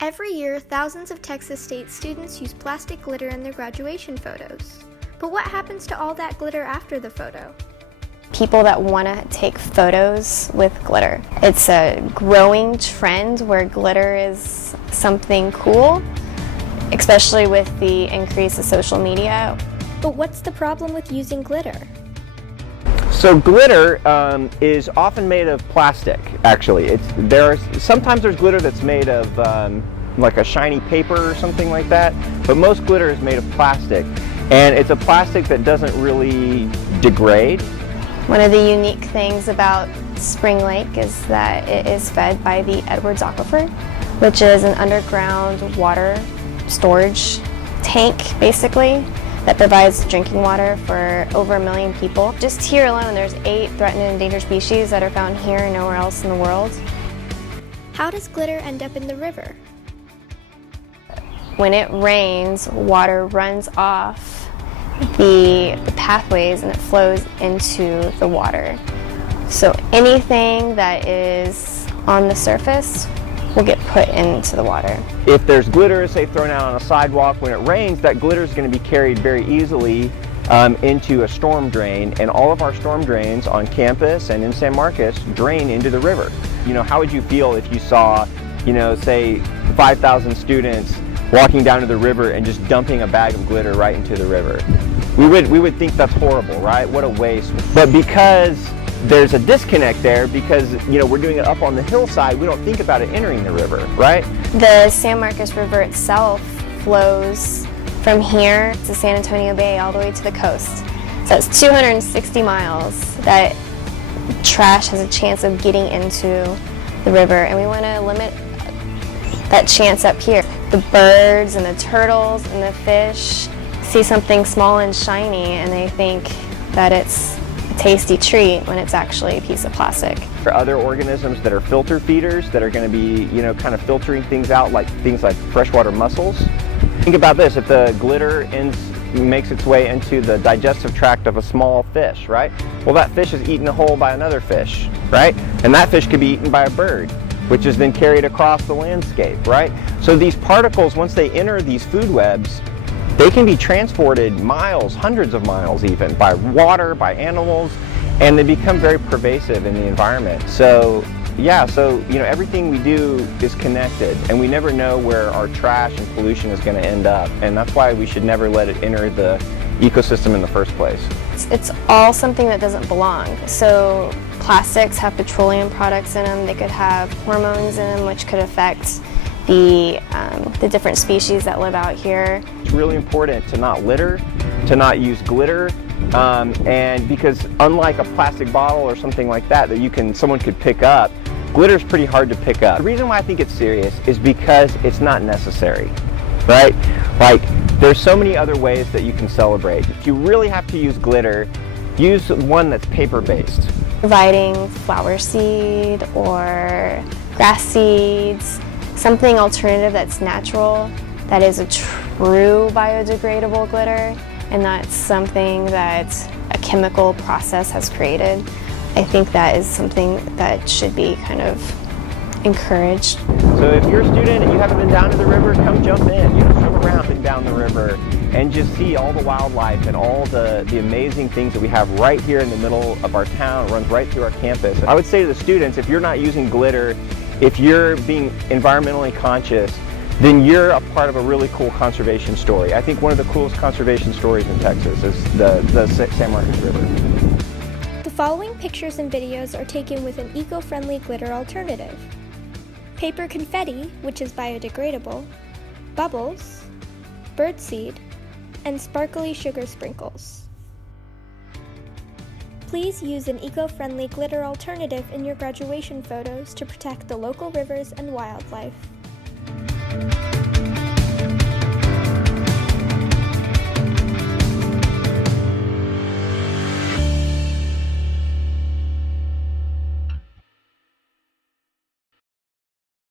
Every year, thousands of Texas State students use plastic glitter in their graduation photos. But what happens to all that glitter after the photo? People that want to take photos with glitter. It's a growing trend where glitter is something cool, especially with the increase of social media. But what's the problem with using glitter? So glitter is often made of plastic. Actually, sometimes there's glitter that's made of like a shiny paper or something like that. But most glitter is made of plastic, and it's a plastic that doesn't really degrade. One of the unique things about Spring Lake is that it is fed by the Edwards Aquifer, which is an underground water storage tank, basically, that provides drinking water for over 1 million people. Just here alone, there's 8 threatened and endangered species that are found here and nowhere else in the world. How does glitter end up in the river? When it rains, water runs off the pathways and it flows into the water. So anything that is on the surface will get put into the water. If there's glitter, say, thrown out on a sidewalk, when it rains, that glitter is going to be carried very easily into a storm drain, and all of our storm drains on campus and in San Marcos drain into the river. You know, how would you feel if you saw, say 5,000 students walking down to the river and just dumping a bag of glitter right into the river? We would think that's horrible, right? What a waste. But because there's a disconnect there, because we're doing it up on the hillside, we don't think about it entering the river, right? The San Marcos River itself flows from here to San Antonio Bay all the way to the coast. So it's 260 miles that trash has a chance of getting into the river, and we want to limit that chance up here. The birds and the turtles and the fish see something small and shiny and they think that it's a tasty treat when it's actually a piece of plastic. There are other organisms that are filter feeders that are going to be, kind of filtering things out, like things like freshwater mussels. Think about this: if the glitter makes its way into the digestive tract of a small fish, right? Well, that fish is eaten whole by another fish, right? And that fish could be eaten by a bird, which is then carried across the landscape, right? So these particles, once they enter these food webs, they can be transported miles, hundreds of miles even, by water, by animals, and they become very pervasive in the environment. So everything we do is connected, and we never know where our trash and pollution is going to end up, and that's why we should never let it enter the ecosystem in the first place. It's all something that doesn't belong. So plastics have petroleum products in them. They could have hormones in them, which could affect the different species that live out here. It's really important to not litter, to not use glitter, and because unlike a plastic bottle or something like that someone could pick up, glitter is pretty hard to pick up. The reason why I think it's serious is because it's not necessary, right? Like, there's so many other ways that you can celebrate. If you really have to use glitter, use one that's paper-based. Providing flower seed or grass seeds, something alternative that's natural, that is a true biodegradable glitter, and that's something that a chemical process has created. I think that is something that should be kind of encouraged. So if you're a student and you haven't been down to the river, come jump in, swim around and down the river and just see all the wildlife and all the amazing things that we have right here in the middle of our town. It runs right through our campus. I would say to the students, if you're not using glitter, if you're being environmentally conscious, then you're a part of a really cool conservation story. I think one of the coolest conservation stories in Texas is the San Marcos River. The following pictures and videos are taken with an eco-friendly glitter alternative: paper confetti, which is biodegradable, bubbles, birdseed, and sparkly sugar sprinkles. Please use an eco-friendly glitter alternative in your graduation photos to protect the local rivers and wildlife.